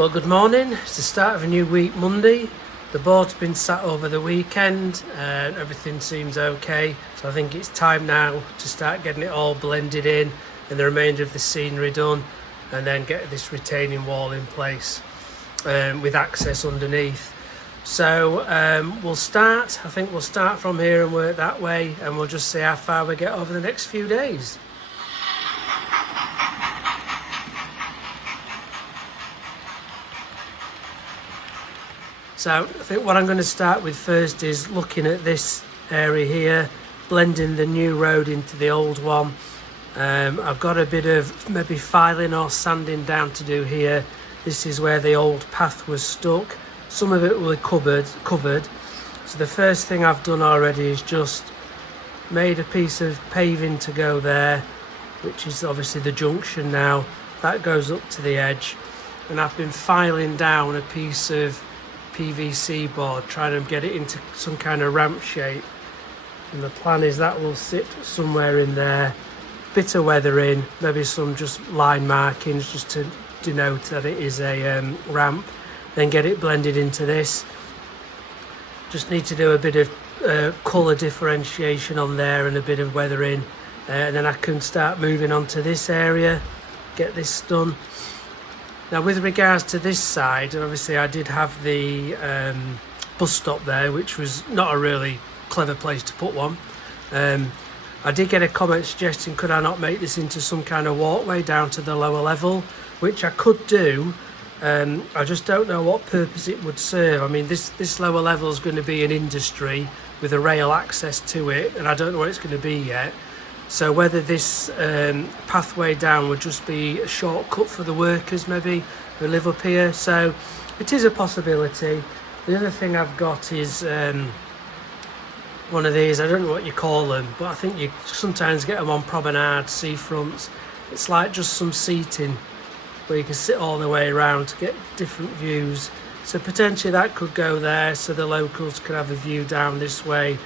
Well, good morning. It's the start of a new week, Monday. The board's been sat over the weekend and everything seems okay. So I think it's time now to start getting it all blended in and the remainder of the scenery done, and then get this retaining wall in place with access underneath. So we'll start, I think we'll start from here and work that way, and we'll just see how far we get over the next few days. So I think what I'm going to start with first is looking at this area here, blending the new road into the old one. I've got a bit of maybe filing or sanding down to do here. This is where the old path was stuck. Some of it will be covered. So the first thing I've done already is just made a piece of paving to go there, which is obviously the junction now. That goes up to the edge. And I've been filing down a piece of PVC board, trying to get it into some kind of ramp shape, and the plan is that will sit somewhere in there, bit of weathering, maybe some just line markings just to denote that it is a ramp, then get it blended into this. Just need to do a bit of colour differentiation on there and a bit of weathering, and then I can start moving on to this area, get this done. Now with regards to this side, obviously I did have the bus stop there, which was not a really clever place to put one. I did get a comment suggesting could I not make this into some kind of walkway down to the lower level, which I could do. I just don't know what purpose it would serve. I mean, this lower level is going to be an industry with a rail access to it, and I don't know what it's going to be yet. So whether this pathway down would just be a shortcut for the workers maybe who live up here. So it is a possibility. The other thing I've got is one of these, I don't know what you call them, but I think you sometimes get them on promenade, seafronts. It's like just some seating where you can sit all the way around to get different views. So potentially that could go there so the locals could have a view down this way,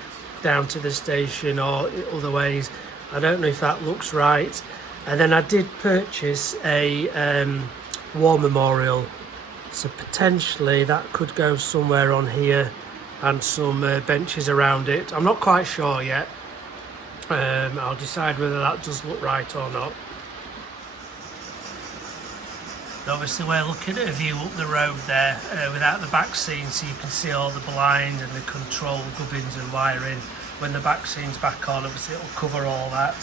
down to the station, or other ways. I don't know if that looks right. And then I did purchase a war memorial, so potentially that could go somewhere on here, and some benches around it. I'm not quite sure yet. I'll decide whether that does look right or not. Obviously we're looking at a view up the road there without the back scene, so you can see all the blind and the control gubbins and wiring. When the back scene's back on, obviously it'll cover all that,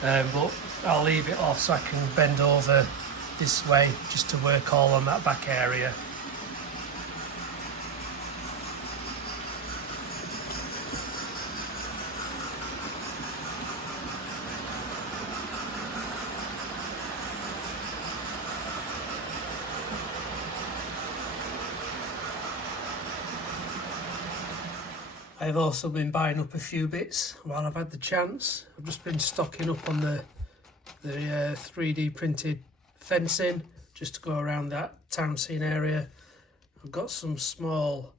but I'll leave it off so I can bend over this way just to work all on that back area. I've also been buying up a few bits while I've had the chance. I've just been stocking up on the 3D printed fencing just to go around that town scene area. I've got some small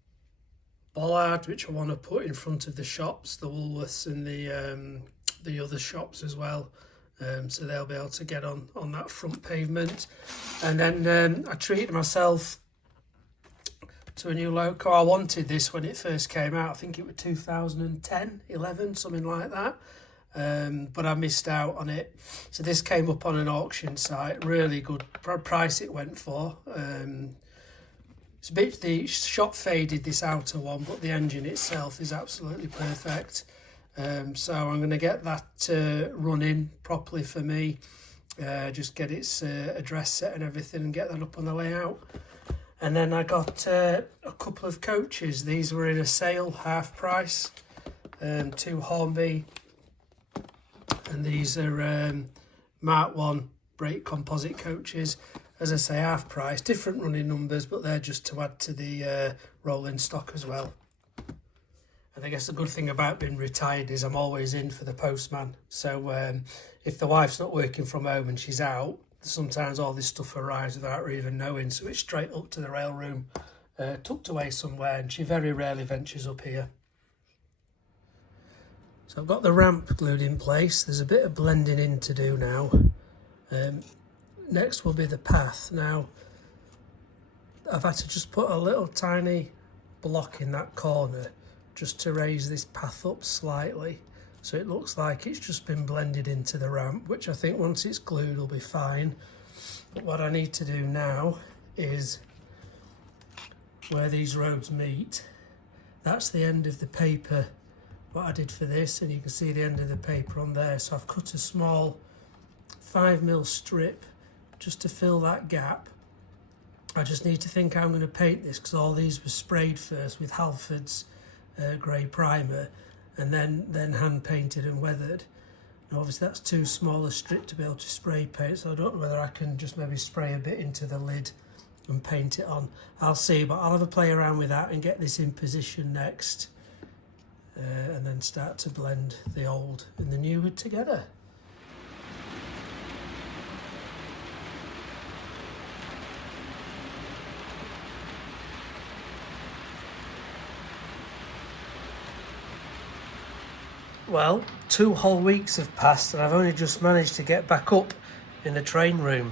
bollard which I want to put in front of the shops, the Woolworths and the other shops as well, so they'll be able to get on that front pavement. And then I treated myself to a new logo. I wanted this when it first came out. I think it was 2010, 11, something like that. But I missed out on it. So this came up on an auction site. Really good price it went for. It's a bit, the shop faded this outer one, but the engine itself is absolutely perfect. So I'm going to get that running properly for me. Just get its address set and everything, and get that up on the layout. And then I got a couple of coaches. These were in a sale, half price. 2 Hornby, and these are Mark 1 brake composite coaches. As I say, half price, different running numbers, but they're just to add to the rolling stock as well. And I guess the good thing about being retired is I'm always in for the postman. So if the wife's not working from home and she's out, sometimes all this stuff arrives without her even knowing, so it's straight up to the rail room, tucked away somewhere, and she very rarely ventures up here. So I've got the ramp glued in place. There's a bit of blending in to do now. Next will be the path. Now I've had to just put a little tiny block in that corner just to raise this path up slightly, so it looks like it's just been blended into the ramp, which I think once it's glued will be fine. But what I need to do now is where these roads meet, that's the end of the paper what I did for this, and you can see the end of the paper on there. So I've cut a small 5mm strip just to fill that gap. I just need to think how I'm going to paint this, because all these were sprayed first with Halford's grey primer and then hand painted and weathered. And obviously that's too small a strip to be able to spray paint, so I don't know whether I can just maybe spray a bit into the lid and paint it on. I'll see, but I'll have a play around with that and get this in position next, and then start to blend the old and the new together. Well, 2 whole weeks have passed and I've only just managed to get back up in the train room.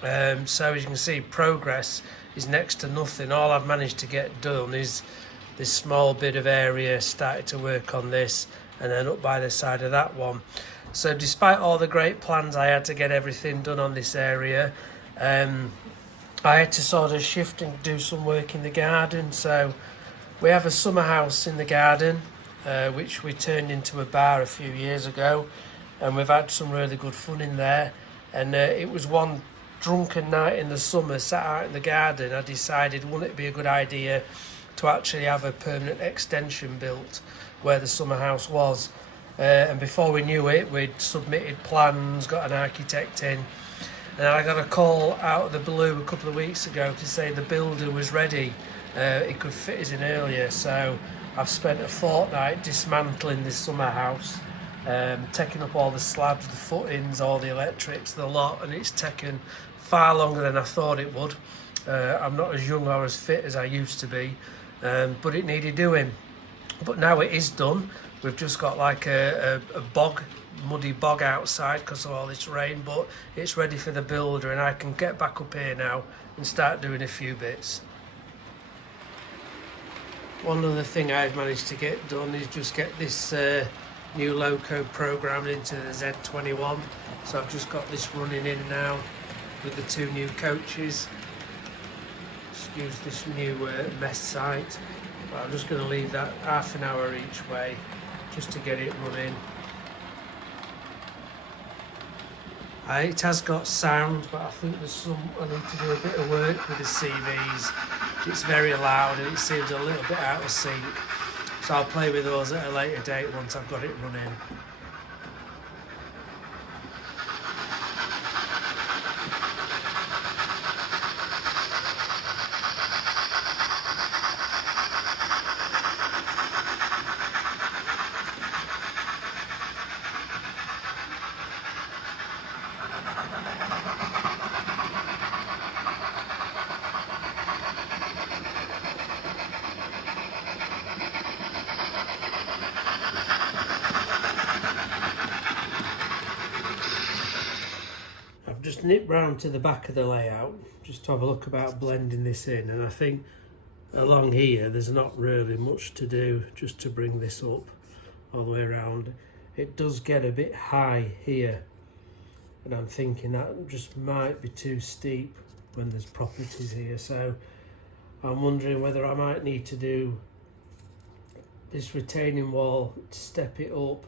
So as you can see, progress is next to nothing. All I've managed to get done is this small bit of area, started to work on this, and then up by the side of that one. So despite all the great plans I had to get everything done on this area, I had to sort of shift and do some work in the garden. So we have a summer house in the garden, which we turned into a bar a few years ago, and we've had some really good fun in there. And it was one drunken night in the summer, sat out in the garden, I decided wouldn't it be a good idea to actually have a permanent extension built where the summer house was. And before we knew it, we'd submitted plans, got an architect in, and I got a call out of the blue a couple of weeks ago to say the builder was ready. It could fit us in earlier, so I've spent a fortnight dismantling this summer house, taking up all the slabs, the footings, all the electrics, the lot, and it's taken far longer than I thought it would. I'm not as young or as fit as I used to be, but it needed doing. But now it is done. We've just got like a muddy bog outside because of all this rain, but it's ready for the builder and I can get back up here now and start doing a few bits. One other thing I've managed to get done is just get this new loco programmed into the Z21. So I've just got this running in now with the 2 new coaches. Just use this new mess site. But I'm just going to leave that half an hour each way just to get it running. It has got sound, but I think I need to do a bit of work with the CVs. It's very loud and it seems a little bit out of sync. So I'll play with those at a later date once I've got it running. Just nip round to the back of the layout just to have a look about blending this in, and I think along here there's not really much to do just to bring this up all the way around. It does get a bit high here and I'm thinking that just might be too steep when there's properties here, so I'm wondering whether I might need to do this retaining wall to step it up,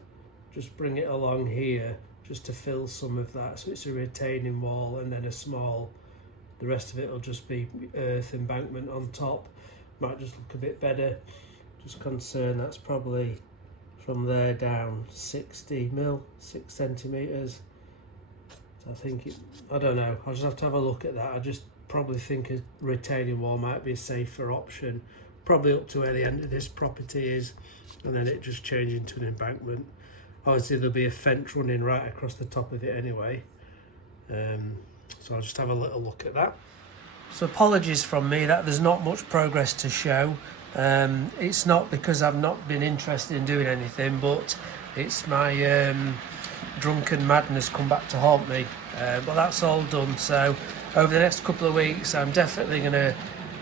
just bring it along here just to fill some of that, so it's a retaining wall and then the rest of it will just be earth embankment on top. Might just look a bit better. Just concerned that's probably from there down 60mm, 6 centimetres. So I think I don't know, I'll just have to have a look at that. I just probably think a retaining wall might be a safer option, probably up to where the end of this property is, and then it just change into an embankment. Obviously there'll be a fence running right across the top of it anyway, so I'll just have a little look at that. So apologies from me that there's not much progress to show. It's not because I've not been interested in doing anything, but it's my drunken madness come back to haunt me. But that's all done, so over the next couple of weeks I'm definitely going to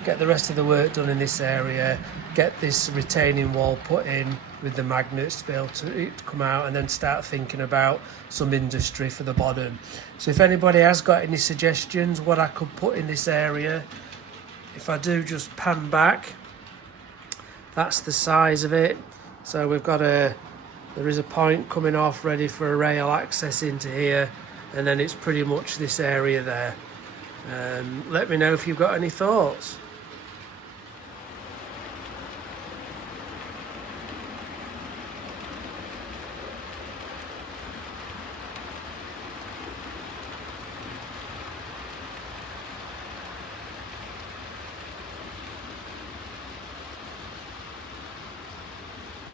get the rest of the work done in this area, get this retaining wall put in with the magnets to be able to come out, and then start thinking about some industry for the bottom. So if anybody has got any suggestions what I could put in this area, if I do just pan back, that's the size of it. So we've got there is a point coming off ready for a rail access into here, and then it's pretty much this area there. Let me know if you've got any thoughts.